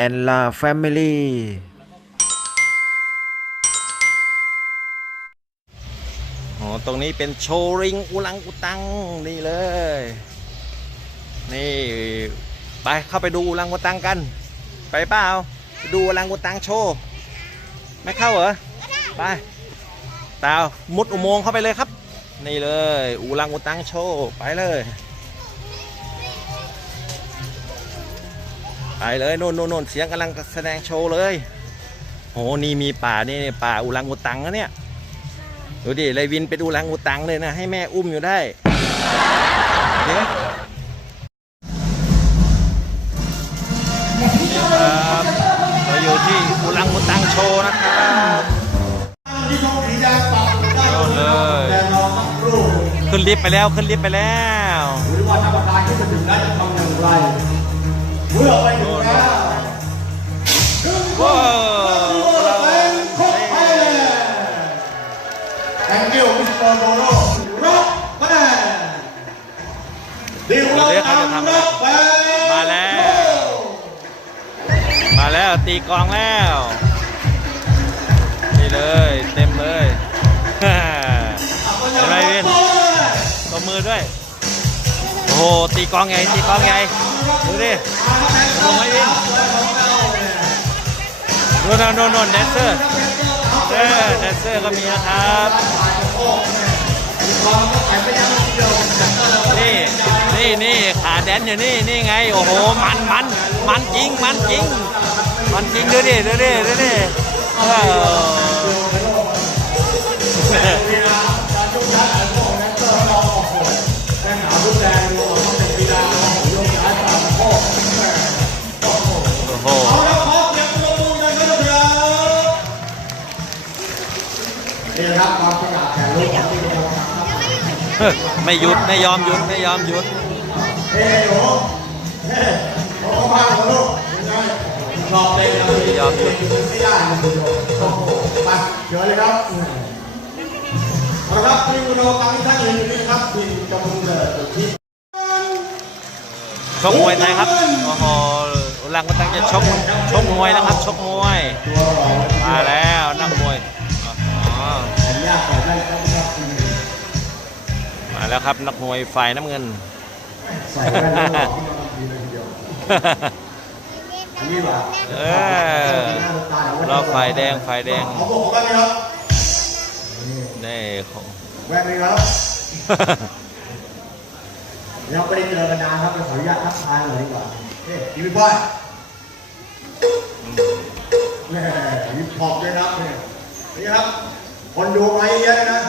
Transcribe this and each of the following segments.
วินแอนลาแฟมิลี่อ๋อ ตรงนี้เป็นโชว์ริง อุลังอุตัง นี่เลย นี่ ไปเข้าไปดูอุลังอุตังกัน ไปเปล่าไปดูอุลังอุตังโชว์ไม่เข้าเหรอ ไปตาวมุดอุโมงค์เข้าไปเลยครับ นี่เลยอูลังอุตังโชว์ ไปเลย ไปเลยโน่นโน่นโน่นเสียงกำลังแสดงโชว์เลยโหนี่มีป่านี่ป่าอูลังอุตังนะเนี่ยดูดิเลวินไปดูลังอุตังเลยนะ ให้แม่อุ้มอยู่ได้เห็นไหมนี่ครับเราอยู่ที่อูลังอุตังโชว์นะครับโน่นเลยขึ้นลิฟต์ไปแล้วขึ้นลิฟต์ไปแล้วหรือว่าธรรมการที่จะถึงนั้จะทำอย่างไร เมื่อไปถึงแล้วว้าวเรา Thank you Mr. Bono รับคะแนนดิวเราทำรับแมาแล้ว มาแล้วตีกองแล้ว นี่เลยเต็มเลยเห็นไหมวินตบมือด้วย โอ้โหตีกองไงตีกองไง ดูดิลงไหมวินโน่นโนนโนนแดนเซอร์เออแดนเซอร์ก็มีนะครับนี่นี่นี่ขาแดนอยู่นี่นี่ไงโอ้โหมันมันมันจริงมันจริงมันจริงดูดิดูดิดูดิเออ นี่นะครับความประกาศแข่งลูกของที่เราทำครับไม่หยุดไม่ยอมหยุดไม่ยอมหยุดเฮ้ยโอ้เฮ้ยโอ้มาของลูกไม่ใช่รอบเลยนะไม่ยอมหยุดไม่ได้เลยคุณโยมโอ้โหไปเชิญเลยครับเอาละครับที่คุณโยมฟังที่ท่านเห็นอยู่นี่นะครับที่จำนวนเกิดที่ชกมวยไทยครับโอ้โหหลังก็ตั้งจะชกชกมวยนะครับชกมวยตัวเรามาแล้วนัก แล้วครับ นักมวยฝ่ายน้ำเงิน ใส่แว่นแล้วหล่อขึ้นมาทันทีเลยทีเดียวอันนี้ว่าเออรอบฝ่ายแดงฝ่ายแดงขอบอกแว่นไหมครับนี่ของแว่นไหมครับเราไม่ได้เจอกันนานครับเราขออนุญาตทักทายหน่อยดีกว่าเฮ้ยยิ้มพี่ป้อยแม่ยิ้มขอบด้วยครับเนี่ยนี่ครับ คนดูไปเยอะนะ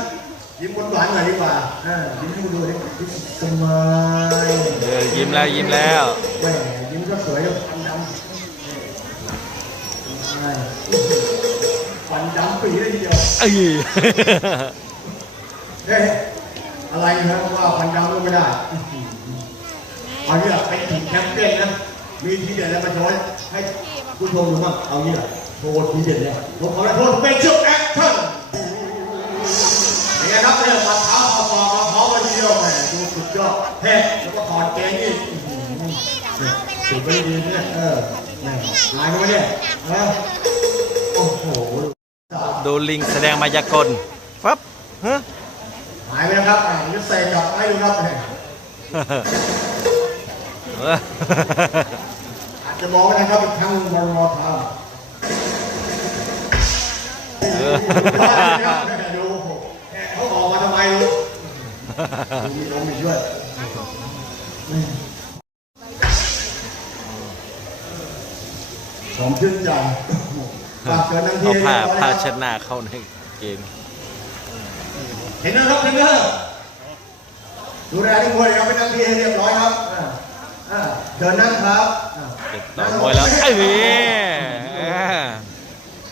ยิ้มหวานๆหน่อยดีกว่าเออยิ้มให้คนดูดิยิ้มสบายเออยิ้มแล้วยิ้มแล้วแหมยิ้มก็สวยแล้วฟันดำใช่ฟันดำปีเลยทีเดียวเอ้ยเฮ้ยอะไรนะว่าฟันดำก็ไม่ได้เอาเนี่ยไปถึงแคมเปญนะ มีทีเด็ดอะไรมาโชว์ให้ผู้ชมดูบ้างเอาเนี่ยโชว์ทีเด็ดเนี่ยผมขอโทษเป็นชุดแอคชั่นนี่ ครับเนี่ยมาเท้ามาฟองมาเท้ามาทีเดียวแหมดูสุดยอดเฮ้แล้วก็ถอดเกงนี่สุดไม่ดีเนี่ยเออแม่หายไปเนี่ยเออโอ้โหดูลิงแสดงมายากลฟับฮะหายไปแล้วครับอะจะใส่กลับให้ดูครับเนี่ยเอออาจจะมองนะครับอีกครั้งบอลมอทามเออดูเขาออกมาทำไมลูกดู มีลมอีกด้วยผมชื่นใจฝากเกินทั้งทีเอาผ้าผ้าเช็ดหน้าเข้าในเกมเห็นนะครับเห็นนะครับดูแลทุกคนครับเป็นทั้งทีให้เรียบร้อยครับเชิญนั่งครับอ่าติดต่อมวยแล้วเอ้ย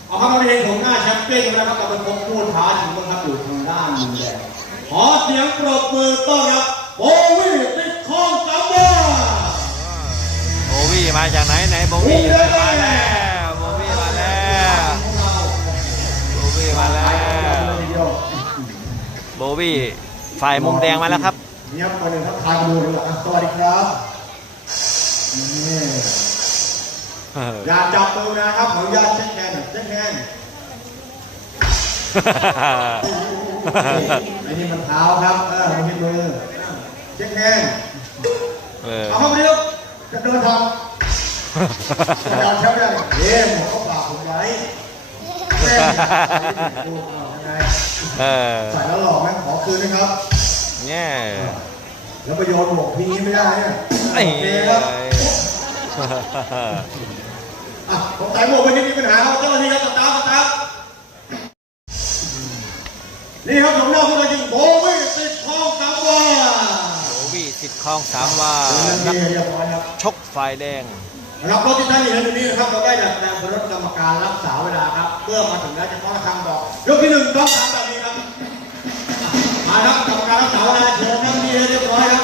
เอาครับมาเห็นผมหน้าแชมเปี้ยนนะครับกับเป็นพบผู้ท้าชิงนะครับอยู่ทางด้านมุมแดง ขอเสียงปรบมือต้อนรับโบวี่ติดคองจัมบ้าโบวี่มาจากไหนไหนโบวี่อยู่ไหนมาแล้วโบวี่มาแล้วโบวี่มาแล้วโบวี่ฝ่ายมุมแดงมาแล้วครับเนี่ยครับคนหนึ่งครับทายดูดีกว่าอะสวัสดีครับนี่อย่าจับมือนะครับขออนุญาตเช็คแฮนด์เช็คแฮนด์ ไอ้นี่มันเท้าครับเออไม่ใช่มือเช็คแฮนด์เออเอาเข้าไปเร็วจะโดนทำจะโดนแชมป์ยังเย้หมดเขาฝากผมไว้แม่ดูเอายังไงเออใส่แล้วหลอกไหมขอคืนนะครับเนี่ยแล้วไปโยนหมวกพี่นี้ไม่ได้เนี่ยไอ้โอเคครับอะผมใส่หมวกไปนี่มีปัญหาครับเจ้าหน้าที่ครับสตาร์ฟสตาร์ฟ นี่ครับผมเล่าคุณเลยจริงโบวี่ติดทองสามวาโอวีสิทธิ์คลองสามวาเรีนักยบร้อยครับชกฝ่ายแดงนะครับรถที่ท่านเห็นอยู่นี้นะครับเราได้ดัดแปลงเป็นรถกรรมการรักษาเวลาครับเพื่อมาถึงแล้วจะเคาะระฆังบอกยกที่หนึ่งต้องสามแบบนี้ครับมาครับกรรมการรักษาเวลาเชิญนั่งที่ให้เรียบร้อยครับ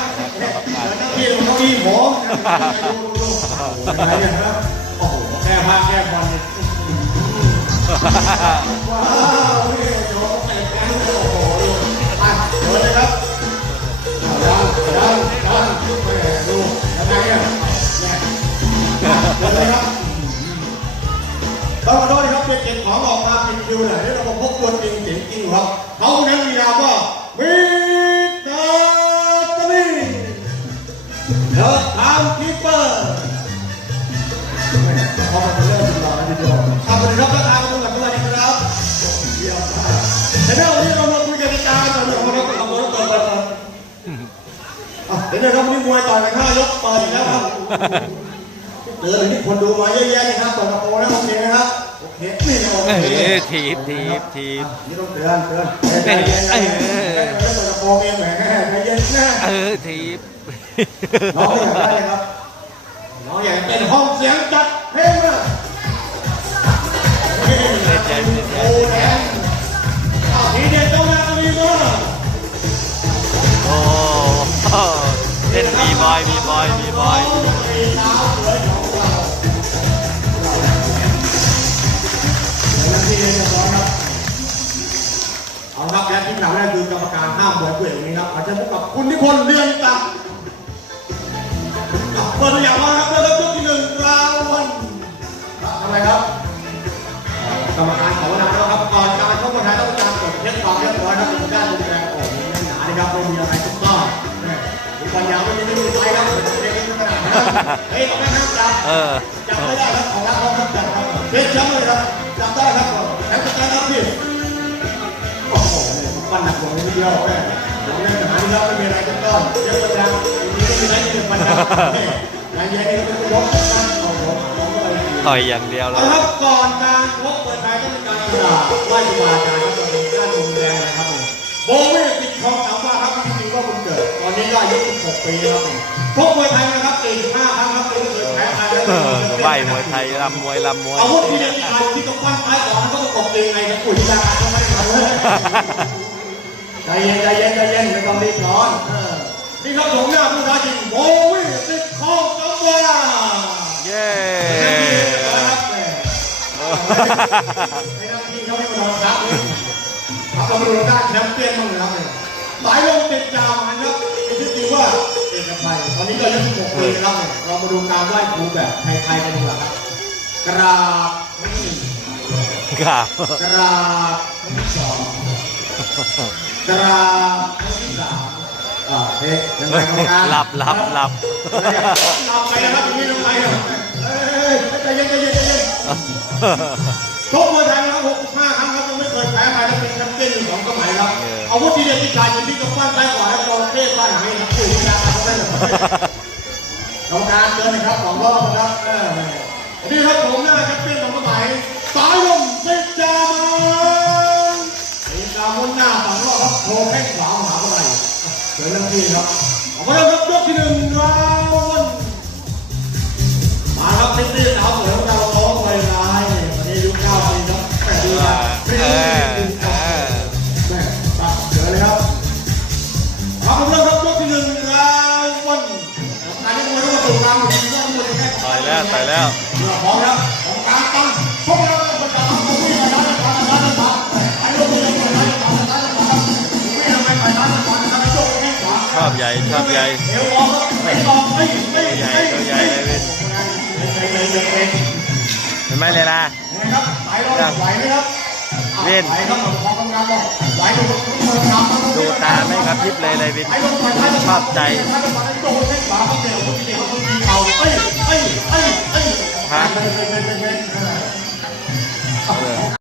เชิญนั่งที่ตรงเก้าอี้ผมดูดูดูโอ้โหยังไงเนี่ยครับโอ้โหแค่พาแค่บอลเนี่ยว้าว เดี๋ยวเลยครับต้องขอโทษนะครับเป็นเก็บของออกมาเป็นคิวเลยนี่เราพบตัวจริงเสียงจริงครับเขาคนนั้นมีนามว่ามิตอร์ตมีเดอะไทม์คีเปอร์พอมันเริ่มรอแล้วทีเดียวขอบคุณครับท่านอาคุณกับสวัสดีครับเยี่ยมมากแต่เดี๋ยววันนี้เรามาคุยกันในการตอนนี้เราเราเอาตัวต่อต่อต่อเดี๋ยวนะครับวันนี้มวยต่อยกันห้ายกเปิดอีกแล้วครับ เตือนที่คนดูมาเยอะแยะนะครับเปิดกระโปรงแล้วโอเคนะครับโอเคนี่โอเอเคอทีบทีบทีบนี่ต้องเตือนเตือนใจเย็นนะเปิดกระโปรงเองแหมใจเย็นนะเออทีบน้องอยากได้ครับน้องอยากเป็นห้องเสียงจัดเพลงเลยโอ้แดงทีเด็ดต้องมามีมาโอ้เล่นบีบอยบีบอยบีบอย ครับและที่สามนั่นคือกรรมการห้ามบวยผู้เอกนี้ครับขอเชิญพบกับคุณนิพนธ์เดือนตับเปิดตัวอย่างมาครับเริ่มต้นยกที่หนึ่งราววันทำไมครับกรรมการขอเวลาแล้วครับก่อนการชกมวยไทยต้องมีการตรวจเช็คความเรียบร้อยครับเป็นการดูแลโอ้โหไม่หนาเลยครับไม่มีอะไรถูกต้องมีความยาวไม่มีไม่มีไฟครับเด็กๆขนาดนั้นเฮ้ยต้องไม่ห้ามจับเออจับไม่ได้ครับของรักของรักจับครับเช็คแชมป์เลยครับจับได้ครับแชมป์จับได้ครับพี่ โอ้โหปั้นหนักกว่านี้เดียวแม่ผมเล่นทหาที่เราไม่มีอะไรต้นต้นเยอะกว่าแรงทีนี้ไม่มีอะไรที่เป็นปัญหาเนี่ยงานเย็นนี่เป็นยกตั้งโอ้โหผมก็เลยต่อยอย่างเดียวเลยครับก่อนการชกเปิดไทยต้องมีการกีฬาไหว้ครูบาอาจารย์ครับตอนนี้ด้านมุมแดงนะครับเนี่ยโบวี่ติดทองสามว่าครับจริงๆก็คุณเกิด ตอนนี้ก็อายุ16ปีครับเนี่ยชกมวยไทยนะครับ45ครั้งครับไม่เคยแพ้ใครแล้ว ไหวมวยไทยรำมวยรำมวยอาวุธที่เด็ดขาดที่ต้องปั้นท้ายก่อนเขาต้องกบเองไงนะปุ๋ยยาเขาไม่ได้ทำเลยใจเย็นใจเย็นใจเย็นไม่ต้องรีบร้อนเออนี่ครับผมหน้าผู้ท้าชิงโบวี่สิทธิ์ของจังหวัดเย้ครับแม่ให้นักที่เขาไม่มาโดนครับครับเรามาดูด้านแชมเปี้ยนบ้างนะครับเนี่ยสายลมติดยาวมันครับมีชื่อจริงว่า เอกชัยตอนนี้ก็อายุ16ปีแล้วเนี่ยเรามาดูการไหว้ครูแบบไทยๆกันดีกว่าครับกราบนี่ครับกราบที่สองกราบที่สามอ่าเฮ้ยยังไงกรรมการหลับหลับหลับหลับไปนะครับอย่างนี้ลงไปครับเอ้ยใจเย็นใจเย็นใจเย็นชกมวยไทยนะครับ65ค อาวุธที่เด็ดที่ขาดอยู่ที่กำปั้นซ้ายขวาและจองเทพบ้านหายครับผู้พิจารณาได้เลยกรรมการเดินนะครับสองรอบนะครับนี่ครับผมหน้าแชมเปี้ยนสองสมัยสายลมเซจามันมีกามุนหน้าสองรอบครับโชว์แข้งขวามหาวิทยาลัยเดินเรื่องที่ครับออกมาแล้วครับยกที่หนึ่งครับ แค่ต่อยแล้วต่อยแล้วเรือพร้อมครับของการตั้งพวกเราเป็นประจำของผู้ที่มาด้านขวาด้านขวาไอ้ลูกผู้ที่มาด้านขวาด้านขวาไม่ทำไมไปด้านขวาด้านขวาแข้งขวาชอบใหญ่ชอบใหญ่เอวออกครับไม่ออกไม่ไม่ตัวใหญ่ไม่ตัวใหญ่เลยเว้ยใจเย็นใจเย็นเห็นไหมเลยนะนะครับไหลลงไหวไหมครับเว้นไหลครับพอกำลังบอกไหลลงเปิดน้ำดูตาไม่กระพริบเลยเลยวินไหลลงไปท้ายชอบใจ ฮะ